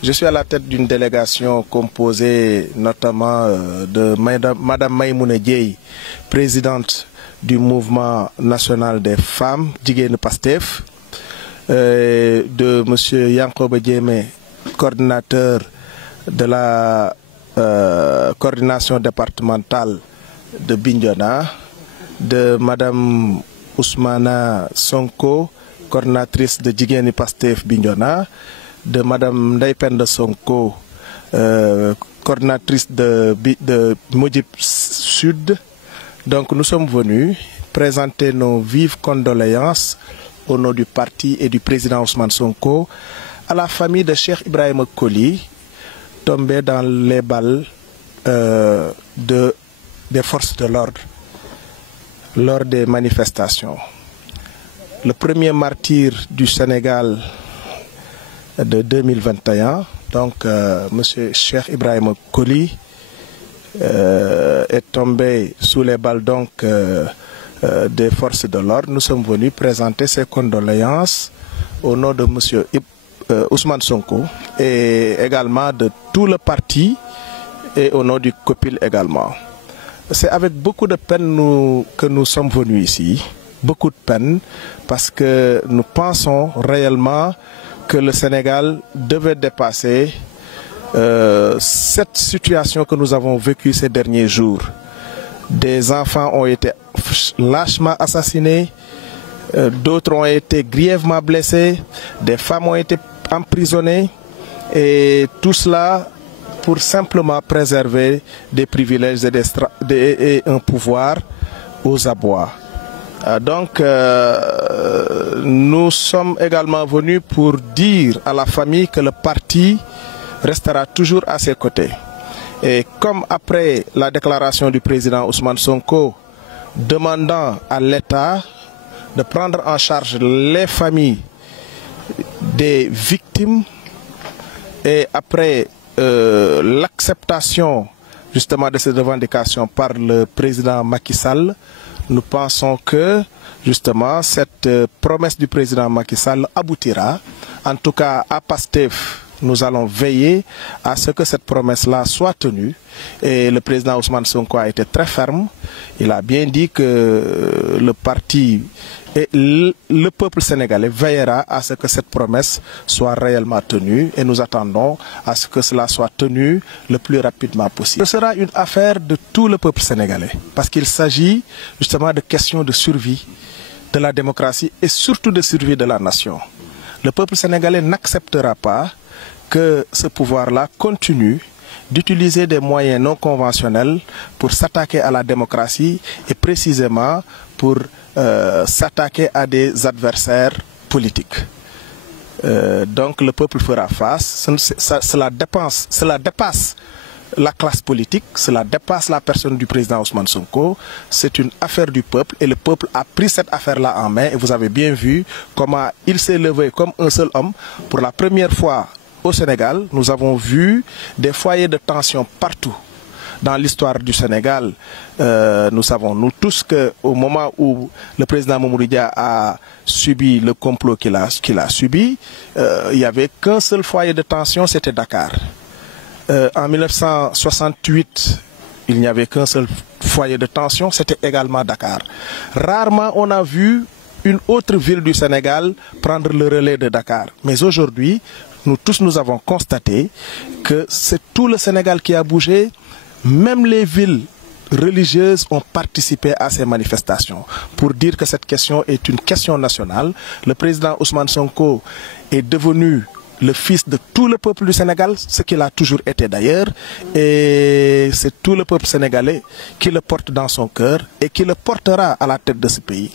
Je suis à la tête d'une délégation composée notamment de Madame Maïmouna Dièye, présidente du mouvement national des femmes, Jigéenu Pastef, de Monsieur Yankoba Diémé, coordinateur de la coordination départementale de Bignona, de Madame Ousmana Sonko, coordinatrice de Jigéenu Pastef Bignona, de Madame Ndeye Penda Sonko, coordinatrice de Modjib Sud. Donc nous sommes venus présenter nos vives condoléances au nom du parti et du président Ousmane Sonko à la famille de Cheikh Ibrahima Coly, tombé dans les balles des forces de l'ordre lors des manifestations. Le premier martyr du Sénégal de 2021, donc Monsieur Cheikh Ibrahima Coly, est tombé sous les balles donc des forces de l'ordre. Nous sommes venus présenter ces condoléances au nom de Monsieur Ousmane Sonko et également de tout le parti et au nom du COPIL également. C'est avec beaucoup de peine que nous sommes venus ici, beaucoup de peine, parce que nous pensons réellement que le Sénégal devait dépasser cette situation que nous avons vécue ces derniers jours. Des enfants ont été lâchement assassinés, d'autres ont été grièvement blessés, des femmes ont été emprisonnées, et tout cela pour simplement préserver des privilèges et un pouvoir aux abois. Donc, nous sommes également venus pour dire à la famille que le parti restera toujours à ses côtés. Et comme après la déclaration du président Ousmane Sonko demandant à l'État de prendre en charge les familles des victimes et après l'acceptation justement de ces revendications par le président Macky Sall, nous pensons que justement cette promesse du président Macky Sall aboutira. En tout cas, à Pastef, nous allons veiller à ce que cette promesse-là soit tenue. Et le président Ousmane Sonko a été très ferme. Il a bien dit que le parti et le peuple sénégalais veillera à ce que cette promesse soit réellement tenue. Et nous attendons à ce que cela soit tenu le plus rapidement possible. Ce sera une affaire de tout le peuple sénégalais. Parce qu'il s'agit justement de questions de survie de la démocratie et surtout de survie de la nation. Le peuple sénégalais n'acceptera pas que ce pouvoir-là continue d'utiliser des moyens non conventionnels pour s'attaquer à la démocratie et précisément pour s'attaquer à des adversaires politiques. Donc le peuple fera face. Cela dépasse la classe politique, cela dépasse la personne du président Ousmane Sonko. C'est une affaire du peuple et le peuple a pris cette affaire-là en main. Et vous avez bien vu comment il s'est levé comme un seul homme. Pour la première fois au Sénégal, nous avons vu des foyers de tension partout. Dans l'histoire du Sénégal, nous savons nous tous qu'au moment où le président Mamadou Dia a subi le complot qu'il a subi, il n'y avait qu'un seul foyer de tension, c'était Dakar. En 1968, il n'y avait qu'un seul foyer de tension, c'était également Dakar. Rarement on a vu une autre ville du Sénégal prendre le relais de Dakar. Mais aujourd'hui, nous tous nous avons constaté que c'est tout le Sénégal qui a bougé. Même les villes religieuses ont participé à ces manifestations pour dire que cette question est une question nationale. Le président Ousmane Sonko est devenu le fils de tout le peuple du Sénégal, ce qu'il a toujours été d'ailleurs, et c'est tout le peuple sénégalais qui le porte dans son cœur et qui le portera à la tête de ce pays.